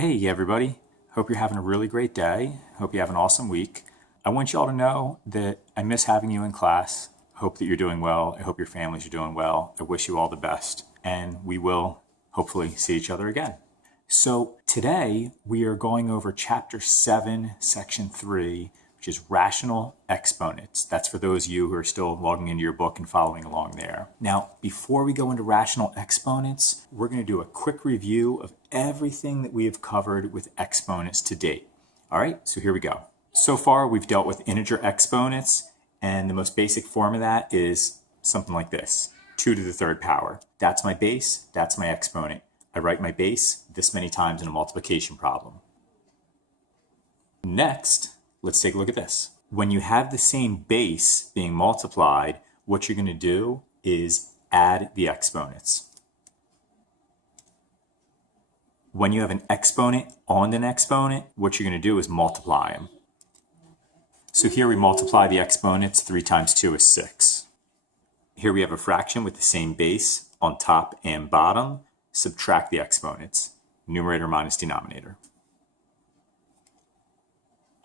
Hey everybody, hope you're having a really great day. Hope you have an awesome week. I want you all to know that I miss having you in class. Hope that you're doing well. I hope your families are doing well. I wish you all the best, and we will hopefully see each other again. So today we are going over chapter 7, section 3, which is rational exponents. That's for those of you who are still logging into your book and following along there. Now, before we go into rational exponents, we're going to do a quick review of everything that we have covered with exponents to date. All right, so here we go. So far, we've dealt with integer exponents, and the most basic form of that is something like this: 2 to the third power. That's my base, that's my exponent. I write my base this many times in a multiplication problem. Next, let's take a look at this. When you have the same base being multiplied, what you're going to do is add the exponents. When you have an exponent on an exponent, what you're going to do is multiply them. So here we multiply the exponents. 3 times 2 is 6. Here we have a fraction with the same base on top and bottom. Subtract the exponents. Numerator minus denominator.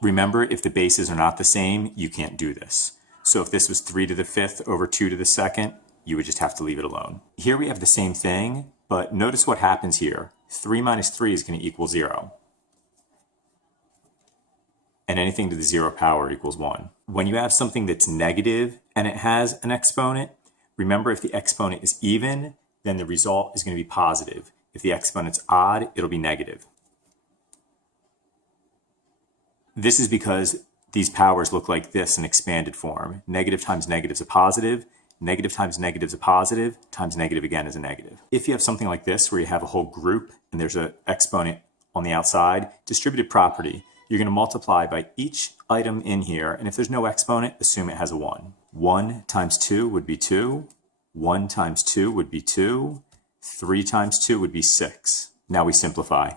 Remember, if the bases are not the same, you can't do this. So if this was 3 to the 5th over 2 to the 2nd, you would just have to leave it alone. Here we have the same thing, but notice what happens here. 3 minus 3 is going to equal 0. And anything to the 0 power equals 1. When you have something that's negative and it has an exponent, remember, if the exponent is even, then the result is going to be positive. If the exponent's odd, it'll be negative. This is because these powers look like this in expanded form. Negative times negative is a positive. Negative times negative is a positive. Times negative again is a negative. If you have something like this where you have a whole group and there's an exponent on the outside, distributed property, you're going to multiply by each item in here. And if there's no exponent, assume it has a 1. 1 times 2 would be 2. 1 times 2 would be 2. 3 times 2 would be 6. Now we simplify.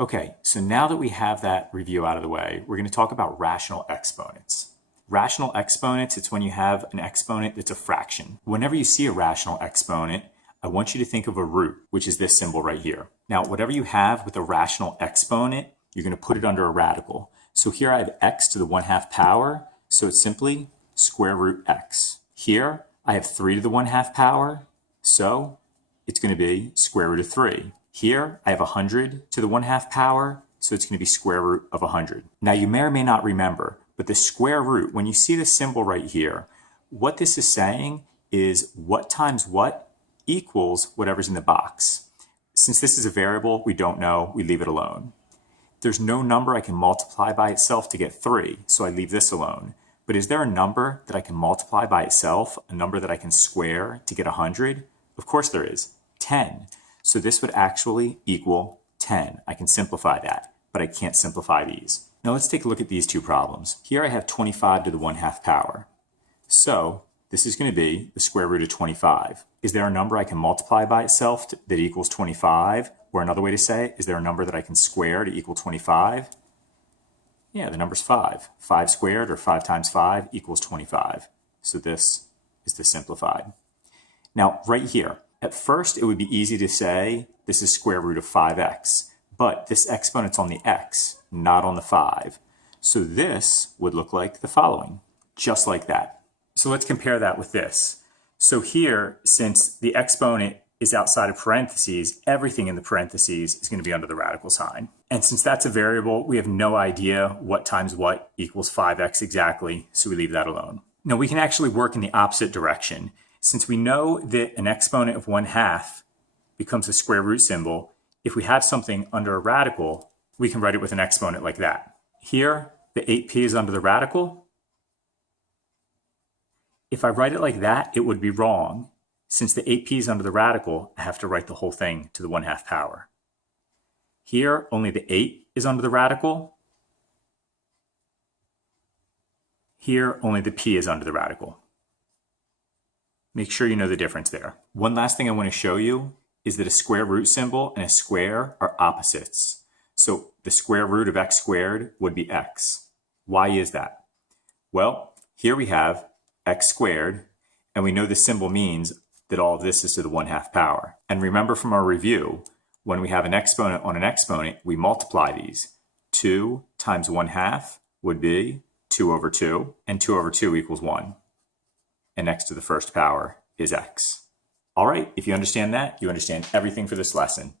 Okay, so now that we have that review out of the way, we're going to talk about rational exponents. Rational exponents, it's when you have an exponent that's a fraction. Whenever you see a rational exponent, I want you to think of a root, which is this symbol right here. Now, whatever you have with a rational exponent, you're going to put it under a radical. So here I have x to the 1/2 power, so it's simply square root x. Here I have 3 to the 1/2 power, so it's going to be square root of 3. Here I have 100 to the 1/2 power, so it's going to be square root of 100. Now you may or may not remember, but the square root, when you see this symbol right here, what this is saying is what times what equals whatever's in the box. Since this is a variable we don't know, we leave it alone. There's no number I can multiply by itself to get 3, so I leave this alone. But is there a number that I can multiply by itself, a number that I can square to get 100? Of course there is, 10. So this would actually equal 10. I can simplify that, but I can't simplify these. Now let's take a look at these two problems. Here I have 25 to the 1/2 power. So this is going to be the square root of 25. Is there a number I can multiply by itself that equals 25? Or another way to say it, is there a number that I can square to equal 25? Yeah, the number's 5. 5 squared, or 5 times 5, equals 25. So this is the simplified. Now, right here, at first it would be easy to say this is square root of 5x, but this exponent's on the x, not on the 5. So this would look like the following, just like that. So let's compare that with this. So here, since the exponent is outside of parentheses, everything in the parentheses is going to be under the radical sign. And since that's a variable, we have no idea what times what equals 5x exactly, so we leave that alone. Now we can actually work in the opposite direction. Since we know that an exponent of 1/2 becomes a square root symbol, if we have something under a radical, we can write it with an exponent like that. Here, the 8p is under the radical. If I write it like that, it would be wrong. Since the 8p is under the radical, I have to write the whole thing to the 1/2 power. Here, only the 8 is under the radical. Here, only the p is under the radical. Make sure you know the difference there. One last thing I want to show you is that a square root symbol and a square are opposites. So the square root of x squared would be x. Why is that? Well, here we have x squared, and we know the symbol means that all of this is to the 1/2 power. And remember from our review, When we have an exponent on an exponent, we multiply these. 2 times 1/2 would be 2 over 2, and 2 over 2 equals 1. And next to the first power is x. All right, if you understand that, you understand everything for this lesson.